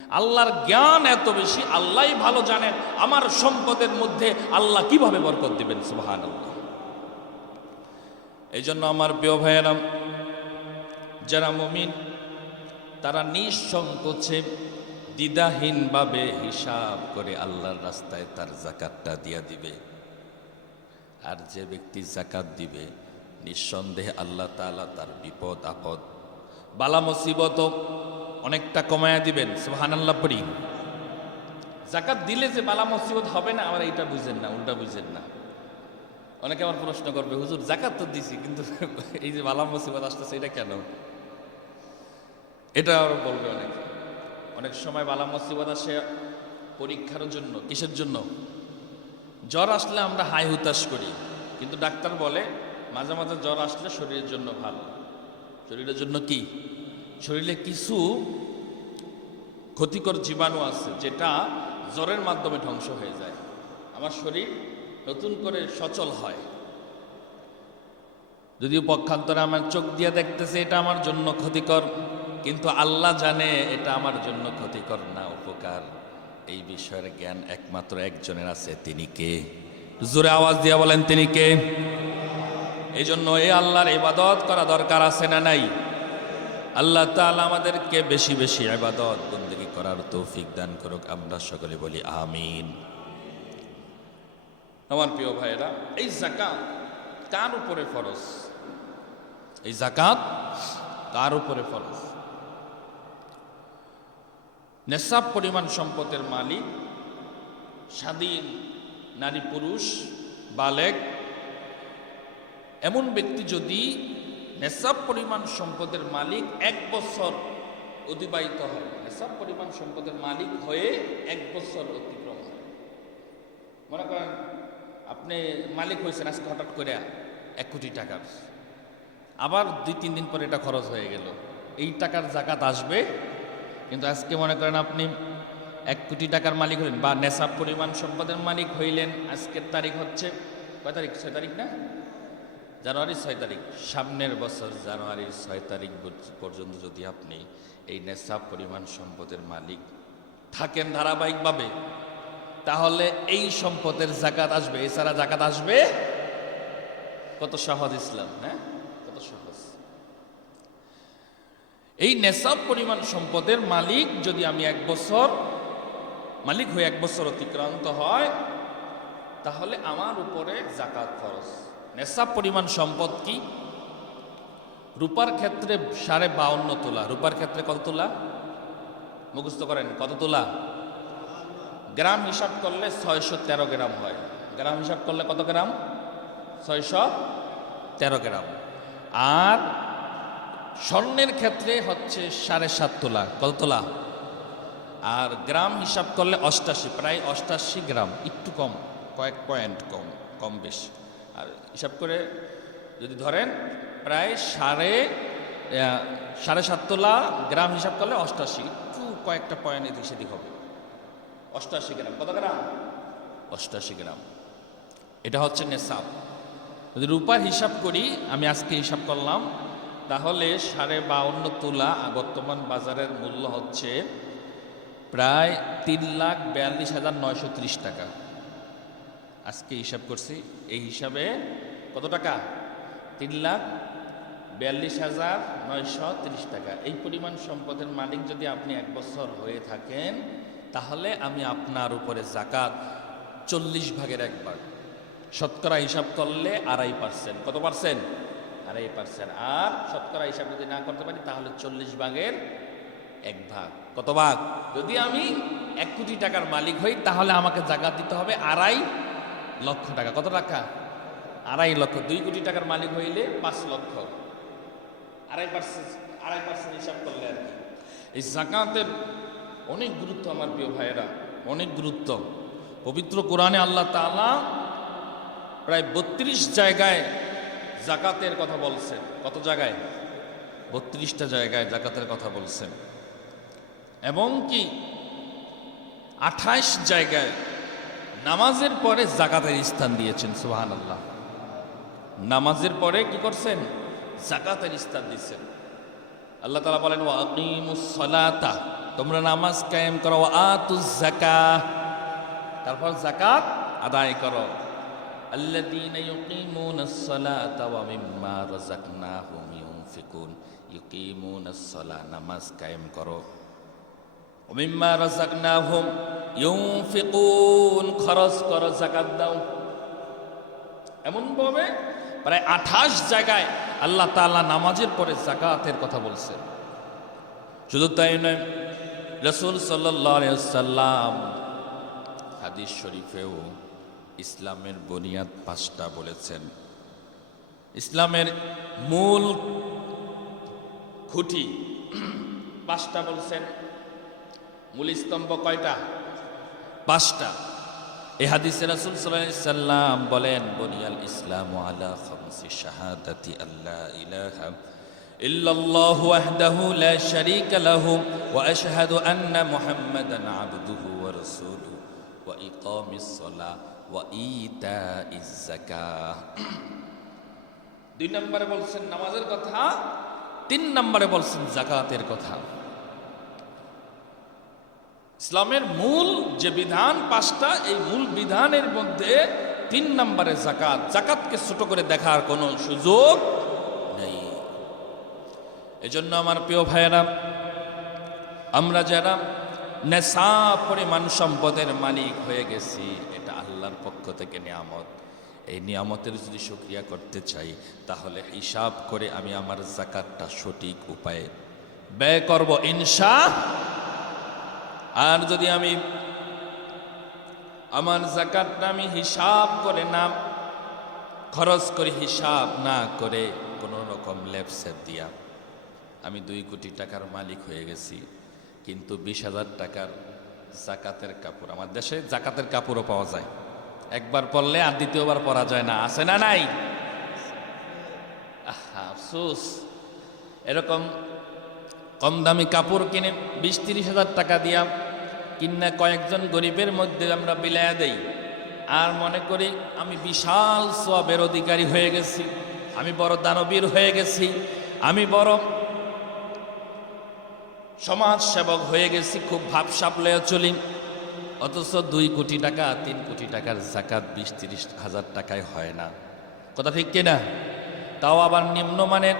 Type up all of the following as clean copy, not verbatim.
আল্লাহর জ্ঞান এত বেশি, আল্লাহই ভালো জানেন আমার সম্পদের মধ্যে আল্লাহ কিভাবে বরকত দিবেন। সুবহানাল্লাহ। এই জন্য আমার প্রিয় ভাইয়েরা, যারা মুমিন তারা নিঃসংকোচে দ্বিধাহীনভাবে হিসাব করে আল্লাহর রাস্তায় তার যাকাতটা দিয়া দিবে। আর যে ব্যক্তি যাকাত দিবে নিঃসন্দেহে আল্লাহ তাআলা তার বিপদ আপদ বালা মুসিবত অনেকটা কমায়া দিবেন। সুবহানাল্লাহ পড়ি। যাকাত দিলে যে বালা মুসিবত হবে না, আবার এইটা বুঝেন না, উল্টা বুঝেন না। অনেকে আমার প্রশ্ন করবে, হুজুর যাকাত তো দিছি, কিন্তু এই যে বালা মুসিবত আসতেছে এটা কেন? এটা আরো বলবে অনেকে। অনেক সময় বালা মুসিবত আসে পরীক্ষার জন্য। কিসের জন্য? জ্বর আসলে আমরা হাই হুতাশ করি, কিন্তু ডাক্তার বলে মাঝে মাঝে জ্বর আসলে শরীরের জন্য ভালো। শরীরের জন্য কি? শরীরে কিছু ক্ষতিকর জীবাণু আছে যেটা জ্বরের মাধ্যমে ধ্বংস হয়ে যায়, আমার শরীর নতুন করে সচল হয়। যদিও পক্ষান্তরে আমার চোখ দিয়ে দেখতেছে এটা আমার জন্য ক্ষতিকর, কিন্তু আল্লাহ জানে এটা আমার জন্য ক্ষতিকর না উপকার। এই বিষয়ের জ্ঞান একমাত্র একজনের আছে, তিনি কে? জোরে আওয়াজ দিয়ে বলেন, তিনি কে? এই জন্য এই আল্লাহর ইবাদত করা দরকার আছে না নাই? আল্লাহ তাআলা আমাদেরকে বেশি বেশি ইবাদত বন্দেগী করার তৌফিক দান করুক। আমরা সকলে বলি আমিন। আমার প্রিয় ভাইয়েরা, এই যাকাত কার উপরে ফরজ? এই যাকাত কার উপরে ফরজ? নেশাব পরিমাণ সম্পদের মালিক, স্বাধীন নারী পুরুষ বালেগ এমন ব্যক্তি যদি নেশাব পরিমাণ সম্পদের মালিক 1 বছর অতিবাহিত হয়, নেশাব পরিমাণ সম্পদের মালিক হয়ে 1 বছর অতিক্রম হয়। মনে করেন আপনি মালিক হয়েছেন আজকে হঠাৎ করে 1 কোটি টাকার, আবার 2-3 দিন পরে এটা খরচ হয়ে গেল, এই টাকার যাকাত আসবে। কিন্তু আজকে মনে করেন আপনি 1 কোটি টাকার মালিক হইলেন বা নেশাব পরিমাণ সম্পদের মালিক হইলেন। আজকের তারিখ হচ্ছে কয় তারিখ? 6 তারিখ না? জানুয়ারির 6 তারিখ। সামনের বছর জানুয়ারির 6 তারিখ পর্যন্ত যদি আপনি এই নেশাব পরিমাণ সম্পদের মালিক থাকেন ধারাবাহিকভাবে, তাহলে এই সম্পদের যাকাত আসবে। এছাড়া যাকাত আসবে? কত সহজ ইসলাম, হ্যাঁ, কত সহজ। এই নেশাব পরিমাণ সম্পদের মালিক যদি আমি 1 বছর মালিক হয়ে 1 বছর অতিক্রান্ত হয়, তাহলে আমার উপরে যাকাত ফরজ। নেশাব পরিমাণ সম্পদ কি? রূপার ক্ষেত্রে 52.5 তোলা। রূপার ক্ষেত্রে কত তোলা? মুখস্থ করেন, কত তোলা? গ্রাম হিসাব করলে 613 গ্রাম হয়। গ্রাম হিসাব করলে কত গ্রাম? 613 গ্রাম। আর স্বর্ণের ক্ষেত্রে হচ্ছে 7.5 তোলা। কত তোলা? আর গ্রাম হিসাব করলে 88, প্রায় 88 গ্রাম, একটু কম, কয়েক পয়েন্ট কম, কম বেশি। আর হিসাব করে যদি ধরেন প্রায় 7.5 তোলা, গ্রাম হিসাব করলে 88, একটু কয়েকটা পয়েন্ট এদিক সেদিক হবে। 88 গ্রাম। কত গ্রাম? 88 গ্রাম। এটা হচ্ছে নেশাব। যদি রূপার হিসাব করি, আমি আজকে হিসাব করলাম, তাহলে 52.5 তোলা বর্তমান বাজারের মূল্য হচ্ছে প্রায় 3,42,930 টাকা। আজকে হিসাব করছি, এই হিসাবে কত টাকা? 3,42,930 টাকা। এই পরিমাণ সম্পদের মালিক যদি আপনি 1 বছর হয়ে থাকেন, তাহলে আমি আপনার উপরে যাকাত 40 ভাগের 1 ভাগ, শতকরা হিসাব করলে 2.5%। কত পার্সেন্ট? 2.5%। আর শতকরা হিসাব যদি না করতে পারি তাহলে 40 ভাগের 1 ভাগ। কত ভাগ? যদি আমি 1 কোটি টাকার মালিক হই, তাহলে আমাকে যাকাত দিতে হবে 2.5 লক্ষ টাকা। কত টাকা? 2.5 লক্ষ। 2 কোটি টাকার মালিক হইলে 5 লক্ষ। 2.5% হিসাব করলে আর কি। এই যাকাতের অনেক গুরুত্ব আমার প্রিয় ভাইয়েরা, অনেক গুরুত্ব। পবিত্র কোরআনে আল্লাহ তাআলা প্রায় 32 জায়গায় যাকাতের কথা বলছেন। কত জায়গায়? 32টা জায়গায় যাকাতের কথা বলছেন। এবং কি 28 জায়গায় নামাজের পরে যাকাতের স্থান দিয়েছেন। সুবহানাল্লাহ। নামাজের পরে কি করছেন? যাকাতের স্থান দিয়েছেন। আল্লাহ তাআলা বলেন ওয়া আকিমুস সালাতা তোমরা নামাজ কায়েম করো, আতুজ যাকাত, তারপর যাকাত আদায় করো। আল্লাযীনা ইউকিমুনাস সালাতা ওয়া মিম্মা রাযাকনাহুম ইউনফিকুন, ইউকিমুনাস সালাহ, নামাজ কায়েম করো, ওয়া মিম্মা রাযাকনাহুম ইউনফিকুন, খরচ করো, যাকাত দাও। এমন ভাবে প্রায় 28 জায়গায় আল্লাহ তাআলা নামাজের পরে যাকাতের কথা বলছেন। শুধু তাই নয়, রাসূল সাল্লাল্লাহু আলাইহি ওয়াসাল্লাম হাদিস শরীফেও ইসলামের বুনিয়াদ 5টা বলেছেন। ইসলামের মূল খুঁটি 5টা বলছেন। মূল স্তম্ভ কয়টা? 5টা। এই হাদিসে রাসূল সাল্লাল্লাহু আলাইহি ওয়াসাল্লাম বলেন, বুনিয়াল ইসলামু আলা খামসি শাহাদাতি আল্লা ইলাহা ইল্লাল্লাহু ওয়াহদাহু লা শারীকা লাহু ওয়া আশহাদু আন্না মুহাম্মাদান আবদুহু ওয়া রাসূলুহু ওয়া ইকামিস সালাহ ওয়া ইতাইজ যাকাহ। 2 নম্বরে বলছেন নামাজের কথা, 3 নম্বরে বলছেন যাকাতের কথা। ইসলামের মূল যে বিধান 5টা, এই মূল বিধানের মধ্যে 3 নম্বরে যাকাত। যাকাতকে ছোট করে দেখার কোনো সুযোগ নেই। এজন্য আমার প্রিয় ভাইয়েরা, আমরা যারা নেশাব পরিমাণ সম্পদের মালিক হয়ে গেছি, এটা আল্লাহর পক্ষ থেকে নিয়ামত। এই নিয়ামতের যদি শুকরিয়া করতে চাই, তাহলে হিসাব করে আমি আমার যাকাতটা সঠিক উপায়ে ব্যয় করব ইনশাআল্লাহ। আর যদি আমি আমার যাকাতটা আমি হিসাব করে না খরচ করি, হিসাব না করে কোনো রকম লেপসেট দিয়া আমি 2 কোটি টাকার মালিক হয়ে গেছি, কিন্তু 20,000 টাকার যাকাতের কাপড়, আমার দেশে যাকাতের কাপড়ও পাওয়া যায়, একবার পরলে আর দ্বিতীয়বার পরা যায় না, আছে না নাই? আফসোস, এরকম কম দামি কাপড় কিনে 20-30 হাজার টাকা দিয়া কিনা কয়েকজন গরিবের মধ্যে আমরা বিলায়া দেই, আর মনে করি আমি বিশাল সওয়াবের অধিকারী হয়ে গেছি, আমি বড় দানবীর হয়ে গেছি, আমি বড় সমাজ সেবক হয়ে গেছি, খুব ভাবসাব লয়ে চলি। অথচ 2 কোটি টাকা 3 কোটি টাকার যাকাত 20-30 হাজার টাকায় হয় না। কথা ঠিক কিনা? তাও আবার নিম্নমানের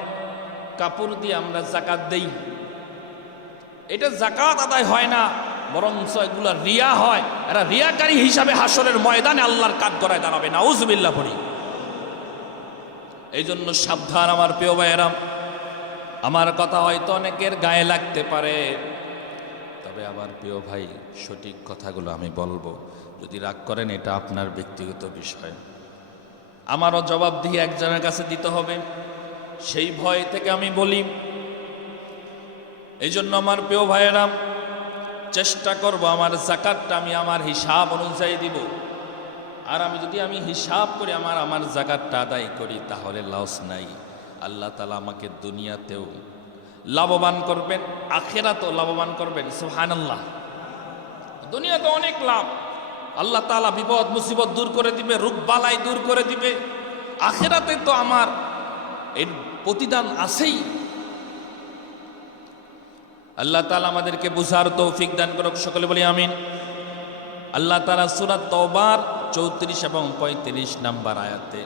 কাপড় দিয়ে আমরা যাকাত দেই। এটা যাকাত আদায় হয় না, বরং এগুলা রিয়া হয়। এরা রিয়াকারী হিসাবে হাসরের ময়দানে আল্লাহর কাঠগড়ায় দাঁড়াবে, নাউজুবিল্লাহ পড়ি। এই জন্য সাবধান আমার প্রিয় ভাইয়েরা। আমার কথা হয়তো অনেকের গায়ে লাগতে পারে, তবে আমার প্রিয় ভাই, সঠিক কথাগুলো আমি বলবো। যদি রাগ করেন, এটা আপনার ব্যক্তিগত বিষয়। আমারও জবাবদিহি একজনের কাছে দিতে হবে, সেই ভয় থেকে আমি বলি। এই জন্য আমার প্রিয় ভাইয়েরা, চেষ্টা করব আমার যাকাতটা আমি আমার হিসাব অনুযায়ী দিব। আর যদি আমি হিসাব করে আমার যাকাতটা আদায় করি, তাহলে লস নাই। আল্লাহ তাআলা আমাকে দুনিয়াতেও লাভবান করবেন, আখিরাতেও লাভবান করবেন। সুবহানাল্লাহ। দুনিয়াতে অনেক লাভ, আল্লাহ তাআলা বিপদ মুসিবত দূর করে দিবে, রোগ বালাই দূর করে দিবে। আখিরাতে তো আমার এর প্রতিদান আছেই। আল্লাহ তাআলা আমাদেরকে বুঝার তৌফিক দান করুক, সকলে বলি আমিন। আল্লাহ তাআলা সূরা তাওবার 34 এবং 35 নম্বর আয়াতে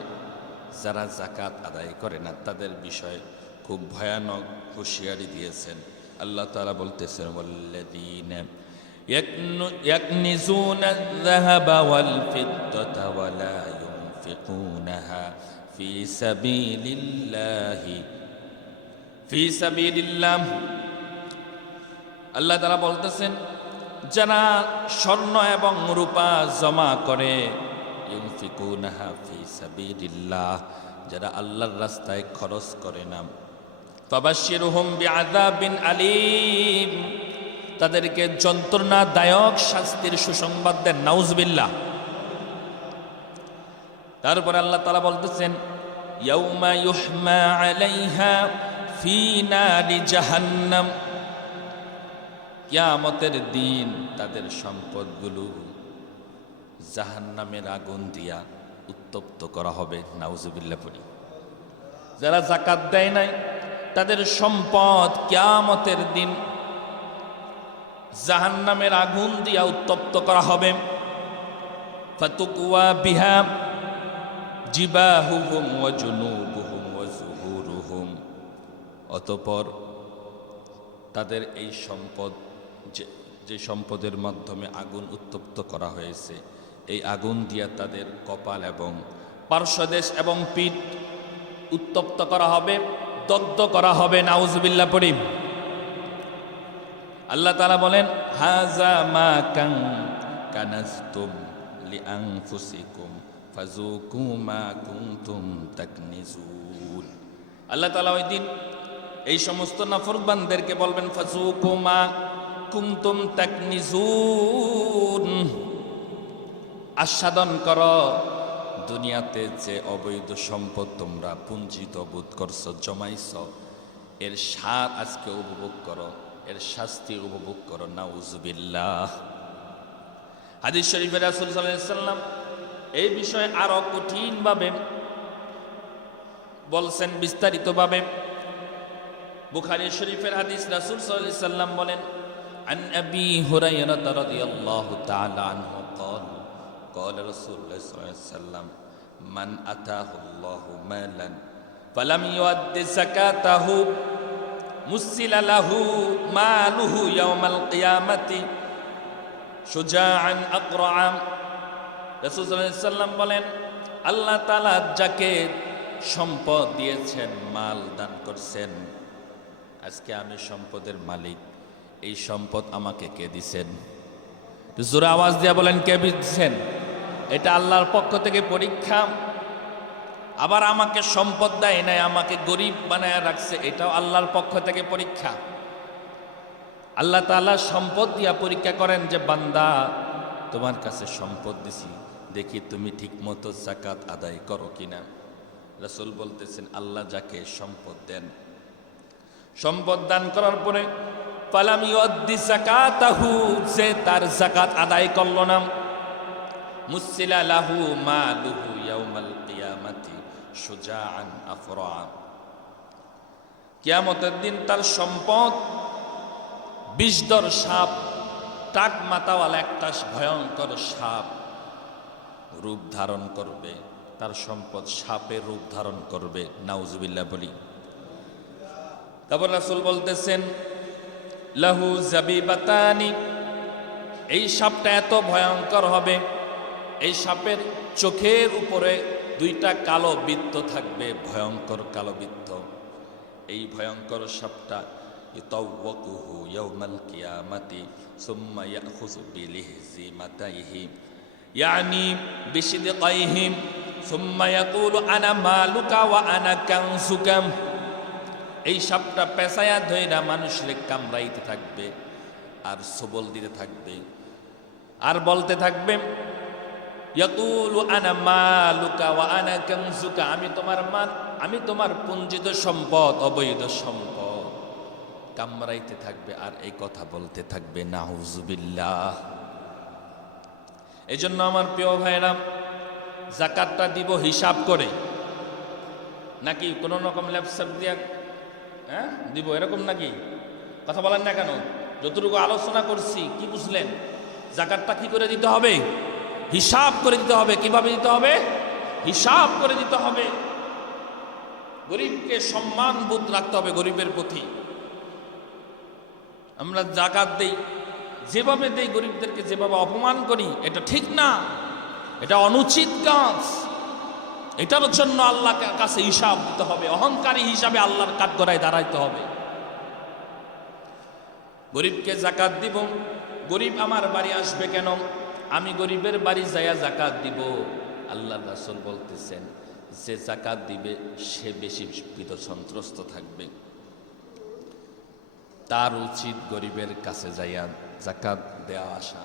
যারা যাকাত আদায় করে না, তাদের বিষয়ে খুব ভয়ানক হুঁশিয়ারি দিয়েছেন। আল্লাহ তাআলা বলতেছেন, ওয়াল্লাযীনা ইয়াকনিজুনা আয-যাহাবা ওয়াল ফিদ্দাতা ওয়া লা ইউনফিকুনাহা ফি সাবিলিল্লাহ। আল্লাহ তাআলা বলতেছেন, যারা স্বর্ণ এবং রূপা জমা করে, ইউনফিকুনাহা ফি সাবিলিল্লাহ, যারা আল্লাহর রাস্তায় খরচ করে না, ফাবাশশিরহুম বিআযাবিন আলীম, তাদেরকে যন্ত্রণাদায়ক শাস্তির সুসংবাদ দেন। নাউজুবিল্লাহ। তারপর আল্লাহ তাআলা বলতেছেন, ইয়াউমা ইউহমা আলাইহা ফি নারি জাহান্নাম, কিয়ামতের দিন তাদের সম্পদগুলো জাহান্নামের আগুন দিয়া উত্তপ্ত করা হবে। নাউজুবিল্লাহ পড়ি। যারা যাকাত দেয় নাই, তাদের সম্পদ কিয়ামতের দিন জাহান্নামের আগুন দিয়া উত্তপ্ত করা হবে। ফাতুকুয়া বিহা জিবাহুহুম ওয়া জুনুবুহুম ওয়া যুহুরুহুম। অতঃপর তাদের এই সম্পদ, যে সম্পদের মাধ্যমে আগুন উত্তপ্ত করা হয়েছে, এই আগুন দিয়া তাদের কপাল এবং পার্শ্বদেশ এবং পিঠ উত্তপ্ত করা হবে, দগ্ধ করা হবে। নাউজুবিল্লাহ পড়ি। আল্লাহ তাআলা বলেন, হাযা মা কানাজতুম লিআনফুসিকুম ফাযুকু মা কুনতুম তাকনিজুন। আল্লাহ তাআলা ওই দিন এই সমস্ত নাফরমানদেরকে বলবেন, ফাযুকু মা কুনতুম তাকনিজুন, আস্বাদন করো দুনিয়াতে যে অবৈধ সম্পদ তোমরা পুঞ্জিত বোধ করছো, জমাইছো, এর স্বাদ আজকে উপভোগ করো, এর শাস্তি উপভোগ করো। নাউজুবিল্লাহ। হাদিস শরীফে রাসূল সাল্লাল্লাহু আলাইহি ওয়াসাল্লাম এই বিষয়ে আরো কঠিনভাবে বলছেন, বিস্তারিতভাবে। বুখারী শরীফের হাদিস, রাসূল সাল্লাল্লাহু আলাইহি ওয়াসাল্লাম বলেন, আন আবি হুরায়রা রাদিয়াল্লাহু তাআলা আনহু قال قال رسول الله صلى الله عليه وسلم من أتاه الله مالا فلم يؤد زكاته مسل له ماله يوم القيامة شجاعا أقرعا। রাসূল সাল্লাল্লাহু আলাইহি ওয়াসাল্লাম বলেন, আল্লাহ তাআলা যাকে সম্পদ দিয়েছেন, মাল দান করছেন, আজকে আমি সম্পদের মালিক, এই সম্পদ আমাকে কে দিছেন? জোরে আওয়াজ দিয়ে বলেন, কে দিচ্ছেন? এটা আল্লাহর পক্ষ থেকে পরীক্ষা। আবার আমাকে সম্পদ দেয় নাই, আমাকে গরিব বানায় রাখছে, এটাও আল্লাহর পক্ষ থেকে পরীক্ষা। আল্লাহ তাআলা সম্পদ দিয়া পরীক্ষা করেন যে, বান্দা তোমার কাছে সম্পদ দিছি, দেখি তুমি ঠিক মতো যাকাত আদায় করো কিনা। রাসূল বলতেছেন, আল্লাহ যাকে সম্পদ দেন, সম্পদ দান করার পরে ফালাম ইউদ্দি যাকাতাহু, যে তার যাকাত আদায় করল না, মুসিলা লাহু মালুহু ইয়াউমাল কিয়ামাতি শুজাআন আফরা, কিয়ামতের দিন তার সম্পদ বিষধর সাপ, টাক মাথাওয়ালা একটা ভয়ঙ্কর সাপ রূপ ধারণ করবে, তার সম্পদ সাপের রূপ ধারণ করবে। নাউজুবিল্লাহ বলি। তারপর রাসূল বলতেছেন, লাহু জাবিবাতানি, এই সাপটা এত ভয়ঙ্কর হবে, এই সাপের চোখের উপরে দুইটা কালো বৃত্ত থাকবে, ভয়ঙ্কর কালো বৃত্ত। এই ভয়ঙ্কর সাপটা ইতাওয়াকুহু ইয়াউমাল কিয়ামাতি সুম্মা ইয়াখুযু বিলিহজিমাতাইহি ইয়ানি বিশিদকাইহি সুম্মা ইয়াকুলু আনা মালুকা ওয়া আনা কানসুকা। এই সাপটা পেঁচায়া ধইরা মানুষকে কামড়াইতে থাকবে আর সবল দিতে থাকবে আর বলতে থাকবে, ইয়াকুলু আনা মালুকা ওয়া আনা কানসুকা, আমি তোমার মাল, আমি তোমার পুঞ্জিত সম্পদ, অবৈধ সম্পদ। কামড়াইতে থাকবে আর এই কথা বলতে থাকবে। নাউজুবিল্লাহ। এই জন্য আমার প্রিয় ভাইরা, যাকাতটা দিব হিসাব করে, নাকি কোনো রকম ল্যাপসাপ দিয়া দিব, এরকম নাকি? কথা বলেন না কেন? যতটুকু আলোচনা করছি কি বুঝলেন? যাকাতটা কি করে দিতে হবে? হিসাব করে দিতে হবে। কিভাবে দিতে হবে? হিসাব করে দিতে হবে। গরিবকে সম্মান বোধ রাখতে হবে, গরিবের প্রতি। আমরা যাকাত দেই, যেভাবে দেই, গরিবদেরকে যেভাবে অপমান করি, এটা ঠিক না, এটা অনুচিত কাজ। এটার জন্য আল্লাহর কাছে হিসাব দিতে হবে। অহংকারী হিসাবে আল্লাহর কাঠগড়ায় দাঁড়াইতে হবে। গরিবকে যাকাত দিব, গরিব আমার বাড়ি আসবে কেন? আমি গরিবের বাড়ি যাইয়া যাকাত দিব। আল্লাহর রাসূল বলতেছেন, যে যাকাত দিবে সে বেশি সন্ত্রস্ত থাকবে, তার উচিত গরিবের কাছে যাইয়া যাকাত দেওয়া আসা।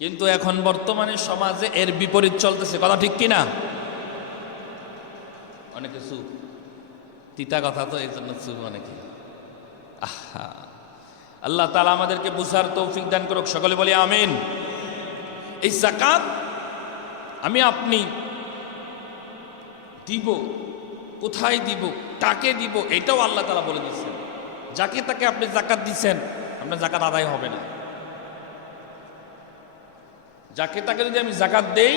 কিন্তু এখন বর্তমানে সমাজে এর বিপরীত চলতেছে। কথা ঠিক কিনা? অনেক কিছু তিতা কথা, তো এই জন্য অনেকে। আহা, আল্লাহ তাআলা আমাদেরকে বুঝার তৌফিক দান করুক। সকলে বলি আমিন। এই যাকাত আমি আপনি দিব, কোথায় দিব, কাকে দিব, এটাও আল্লাহ তাআলা বলে দিচ্ছেন। যাকে তাকে আপনি জাকাত দিচ্ছেন, আপনার জাকাত আদায় হবে না। যাকে তাকে যদি আমি জাকাত দেই,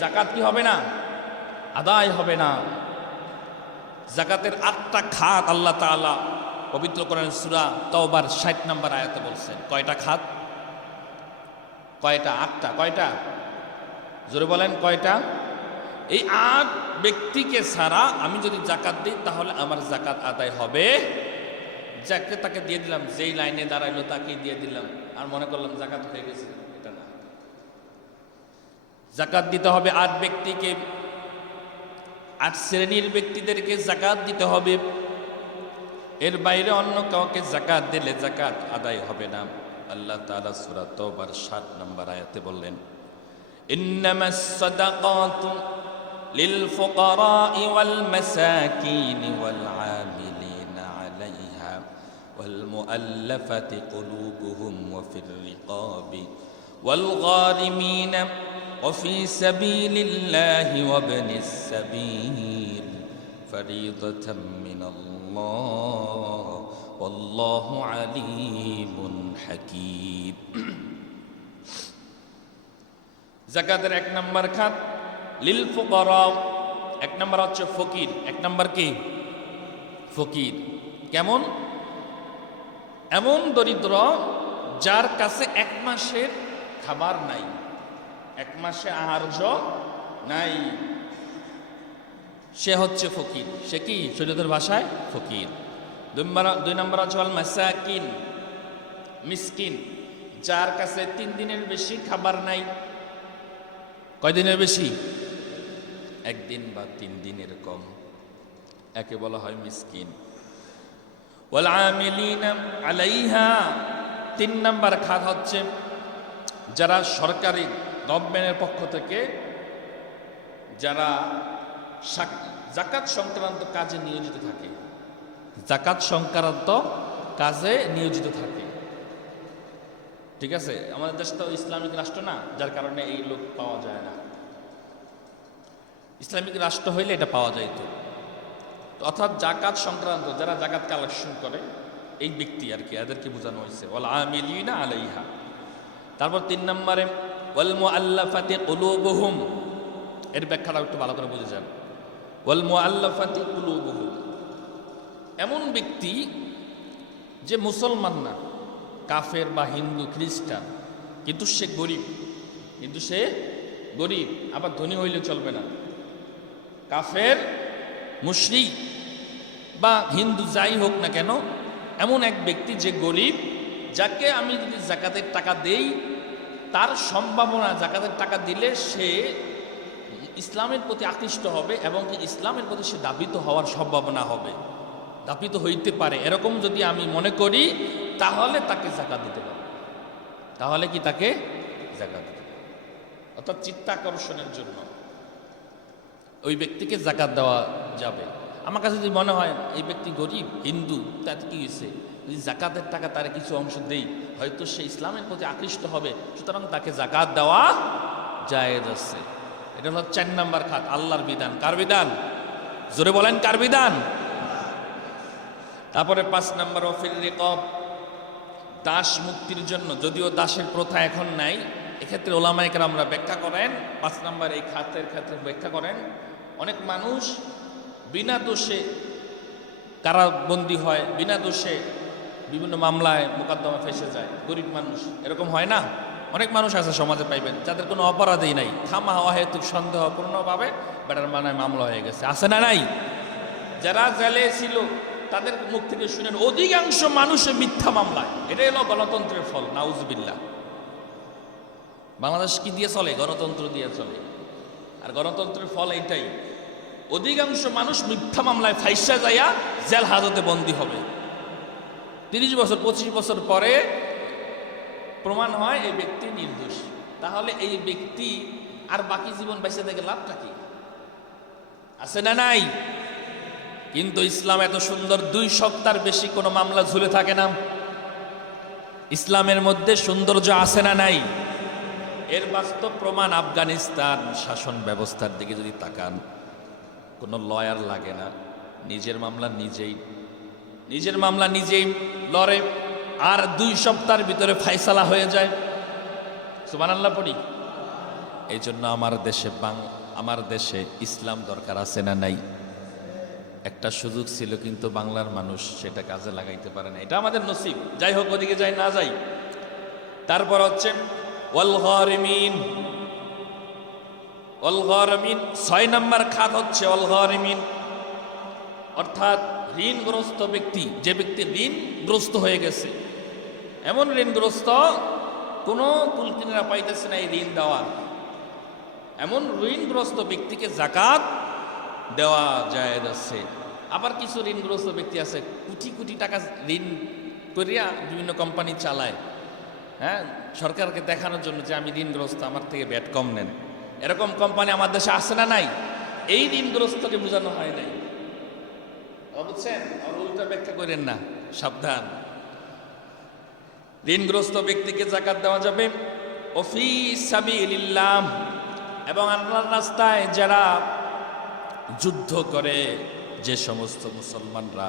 জাকাত কি হবে না? আদায় হবে না। জাকাতের 8টা খাত আল্লাহ তাআলা পবিত্র কোরআন সূরা তাওবার 60 নম্বর আয়াতে বলছেন। কয়টা খাত? কয়টা? 8টা। কয়টা? জোরে বলেন কয়টা? এই 8 ব্যক্তিকে ছাড়া আমি যদি জাকাত দিই তাহলে আমার জাকাত আদায় হবে। যাকে তাকে দিয়ে দিলাম, যেই লাইনে দাঁড়াইলো তাকে দিয়ে দিলাম, আর মনে করলাম জাকাত হয়ে গেছে, এটা না। জাকাত দিতে হবে 8 ব্যক্তিকে, 8 শ্রেণীর ব্যক্তিদেরকে জাকাত দিতে হবে। এর বাইরে অন্য কাউকে জাকাত দিলে জাকাত আদায় হবে না। আল্লাহ তাআলা সূরা তাওবার 7 নম্বর আয়াতে বললেন, ইন্নামাস সাদাকাতু লিল ফুকারা'i ওয়াল মাসাকিন ওয়াল আমিলিনা আলাইহা ওয়াল মুআল্লাফাতি কুলুবুহুম ওয়া ফির রিকাবি ওয়াল গারিমিনা ওয়া ফি সাবিলিল্লাহি ওয়া ইবনিস সাবিল ফরিদাতাম মিনাল্লাহ ওয়াল্লাহু আলিমুন হাকীম। যাকাতের 1 নম্বর খাত লিল ফুকারা, 1 নম্বর হচ্ছে ফকির। 1 নম্বর কি? ফকির। কেমন? এমন দরিদ্র যার কাছে 1 মাসের খাবার নাই, 1 মাসে আহার্য নাই, সে হচ্ছে ফকির। সে কি? শরীয়তের ভাষায় ফকির। 2 নম্বর হচ্ছে আল মাসাকিন, মিসকিন, যার কাছে 3 দিনের বেশি খাবার নাই। কয় দিনের বেশি? 1 দিন বা 3 দিনের কম, একে বলা হয় মিসকিন। ওয়াল আমিলিনা আলাইহা, 3 নম্বর খাত হচ্ছে যারা সরকারি গভর্নমেন্টের পক্ষ থেকে যারা জাকাত সংক্রান্ত কাজে নিয়োজিত থাকে, জাকাত সংক্রান্ত কাজে নিয়োজিত থাকে। ঠিক আছে, আমাদের দেশ তো ইসলামিক রাষ্ট্র না, যার কারণে এই লোক পাওয়া যায় না। ইসলামিক রাষ্ট্র হইলে এটা পাওয়া যাইত। অর্থাৎ জাকাত সংক্রান্ত যারা জাকাত কালেকশন করে, এই ব্যক্তি আর কি, এদেরকে বোঝানো হয়েছে ওয়াল আমিলিনা আলাইহা। তারপর 3 নম্বরে ওয়াল মুআল্লাফাতি কুলুবুহুম, এর ব্যাখ্যাটা একটু ভালো করে বুঝে যান। ওয়াল মুআল্লাফাতি কুলুবুহুম, এমন ব্যক্তি যে মুসলমান না, কাফের বা হিন্দু খ্রিস্টান, কিন্তু সে গরিব, আবার ধনী হইলে চলবে না। কাফের, মুশরিক বা হিন্দু যাই হোক না কেন, এমন এক ব্যক্তি যে গরিব, যাকে আমি যদি জাকাতের টাকা দেই, তার সম্ভাবনা জাকাতের টাকা দিলে সে ইসলামের প্রতি আকৃষ্ট হবে এবং ইসলামের প্রতি সে দাবিত হওয়ার সম্ভাবনা হবে, দাবিত হইতে পারে, এরকম যদি আমি মনে করি, তাহলে তাকে জাকাত দিতে পারে। তাহলে কি তাকে জাকাত দিতে পারে? অর্থাৎ চিত্তাকর্ষণের জন্য ওই ব্যক্তিকে জাকাত দেওয়া যাবে। আমার কাছে যদি মনে হয় এই ব্যক্তি গরিব, হিন্দু, তাতে কি হয়েছে, যদি জাকাতের টাকা তার কিছু অংশ দেই, হয়তো সে ইসলামের প্রতি আকৃষ্ট হবে, সুতরাং তাকে জাকাত দেওয়া জায়েজ আছে। এটা হলো 4 নম্বর খাত, আল্লাহর বিধান। কার বিধান? জোরে বলেন, কার বিধান? তারপরে 5 নম্বর ওয়াফির রিকাব, দাস মুক্তির জন্য, যদিও দাসের প্রথা এখন নাই, এক্ষেত্রে ওলামায়ে কেরামরা ব্যাখ্যা করেন, 5 নম্বর এই খাতের ক্ষেত্রে ব্যাখ্যা করেন, অনেক মানুষ বিনা দোষে কারাবন্দী হয়, বিনা দোষে বিভিন্ন মামলায় মোকদ্দমা ফেসে যায়, গরিব মানুষ, এরকম হয় না? অনেক মানুষ আছে সমাজে পাইবেন যাদের কোনো অপরাধই নাই, খামা অহেতুক সন্দেহপূর্ণভাবে বেটার মানায় মামলা হয়ে গেছে, আছে না নাই? যারা জেলে ছিল তাদের মুখ থেকে শুনেন অধিকাংশ মানুষের মিথ্যা মামলায়। এটাই হলো গণতন্ত্রের ফল, নাউজুবিল্লাহ। বাংলাদেশ কি দিয়ে চলে? গণতন্ত্র দিয়ে চলে। আর গণতন্ত্রের ফল এইটাই, অধিকাংশ মানুষ মিথ্যা মামলায় ফাইসা যাইয়া জেল হাজতে বন্দী হবে। 30 বছর 25 বছর পরে প্রমাণ হয় এই ব্যক্তি নির্দোষ। তাহলে এই ব্যক্তি আর বাকি জীবন বেঁচে থেকে লাভটা কি? আছে না নাই? কিন্তু ইসলাম এত সুন্দর, 2 সপ্তাহের বেশি কোনো মামলা ঝুলে থাকে না। ইসলামের মধ্যে সৌন্দর্য আছে না নাই? এর বাস্তব প্রমাণ আফগানিস্তান শাসন ব্যবস্থার দিকে যদি তাকান, কোনো লয়ার লাগে না, নিজের মামলা নিজেই নিজের মামলা নিজেই লড়ে, আর 2 সপ্তাহের ভিতরে ফায়সালা হয়ে যায়। সুবহানাল্লাহ পড়ি। এই জন্য আমার দেশে ইসলাম দরকার আছে না নাই? একটা সুযোগ ছিল কিন্তু বাংলার মানুষ সেটা কাজে লাগাইতে পারে না। এটা আমাদের নসিব। যাই হোক, ওদিকে যাই না যাই। তারপর হচ্ছে ওয়াল গারিমিন। 6 নম্বর খাত হচ্ছে ওয়াল গারিমিন, অর্থাৎ ঋণগ্রস্ত ব্যক্তি, যে ব্যক্তি ঋণগ্রস্ত হয়ে গেছে, এমন ঋণগ্রস্ত কোনো কুলকিনারা পাইতেছে না এই ঋণ দেওয়ার, এমন ঋণগ্রস্ত ব্যক্তিকে যাকাত দেওয়া জায়েজ আছে। আবার কিছু ঋণগ্রস্ত ব্যক্তি আছে কোটি কোটি টাকা ঋণ করিয়া বিভিন্ন কোম্পানি চালায়, হ্যাঁ, সরকারকে দেখানোর জন্য যে আমি ঋণগ্রস্ত, আমার থেকে ব্যাট কম নেন। এরকম কোম্পানি আমার দেশে আসে না নাই? এই ঋণগ্রস্তকে বোঝানো হয় নাই, বুঝছেন? আর উল্টা ব্যাখ্যা করেন না, সাবধান। ঋণগ্রস্ত ব্যক্তিকে যাকাত দেওয়া যাবে। ওফি সাবিলিল্লাহ, এবং আল্লাহর রাস্তায় যারা যুদ্ধ করে, যে সমস্ত মুসলমানরা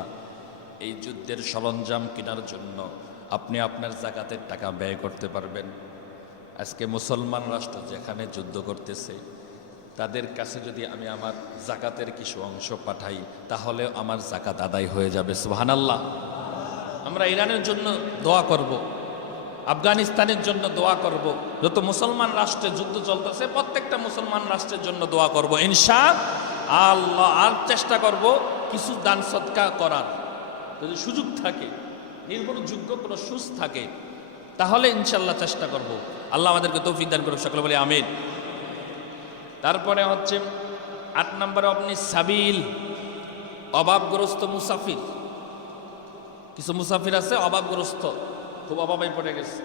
এই যুদ্ধের সরঞ্জাম কেনার জন্য আপনি আপনার যাকাতের টাকা ব্যয় করতে পারবেন। আজকে মুসলমান রাষ্ট্র যেখানে যুদ্ধ করতেছে, তাদের কাছে যদি আমি আমার যাকাতের কিছু অংশ পাঠাই, তাহলে আমার যাকাত আদায় হয়ে যাবে। সুবহানাল্লাহ। আমরা ইরানের জন্য দোয়া করব, আফগানিস্তানের জন্য দোয়া করব, যত মুসলমান রাষ্ট্রে যুদ্ধ চলতেছে প্রত্যেকটা মুসলমান রাষ্ট্রের জন্য দোয়া করব ইনশাআল্লাহ। আর চেষ্টা করব কিছু দান সদকা করার, যদি সুযোগ থাকে, নির্ভরযোগ্য কোনো সুস থাকে, তাহলে ইনশাআল্লাহ চেষ্টা করব। আল্লাহ আমাদেরকে তৌফিক দান করুক, সকলে বলি আমিন। তারপরে হচ্ছে 8 নম্বরে আপনি সাবিল, অভাবগ্রস্ত মুসাফির। কিছু মুসাফির আছে অভাবগ্রস্ত, খুব অভাবে পড়ে গেছে,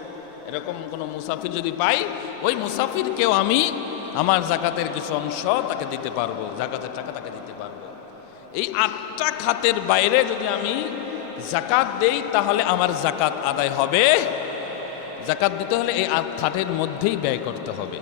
এরকম কোনো মুসাফির যদি পাই, ওই মুসাফিরকেও আমি আমার যাকাতের কিছু অংশ তাকে দিতে পারবো, যাকাতের টাকা তাকে দিতে পারবো। এই 8টা খাতের বাইরে যদি আমি যাকাত দেই, তাহলে আমার যাকাত আদায় হবে। যাকাত দিতে হলে এই 8 খাতের মধ্যেই ব্যয় করতে হবে।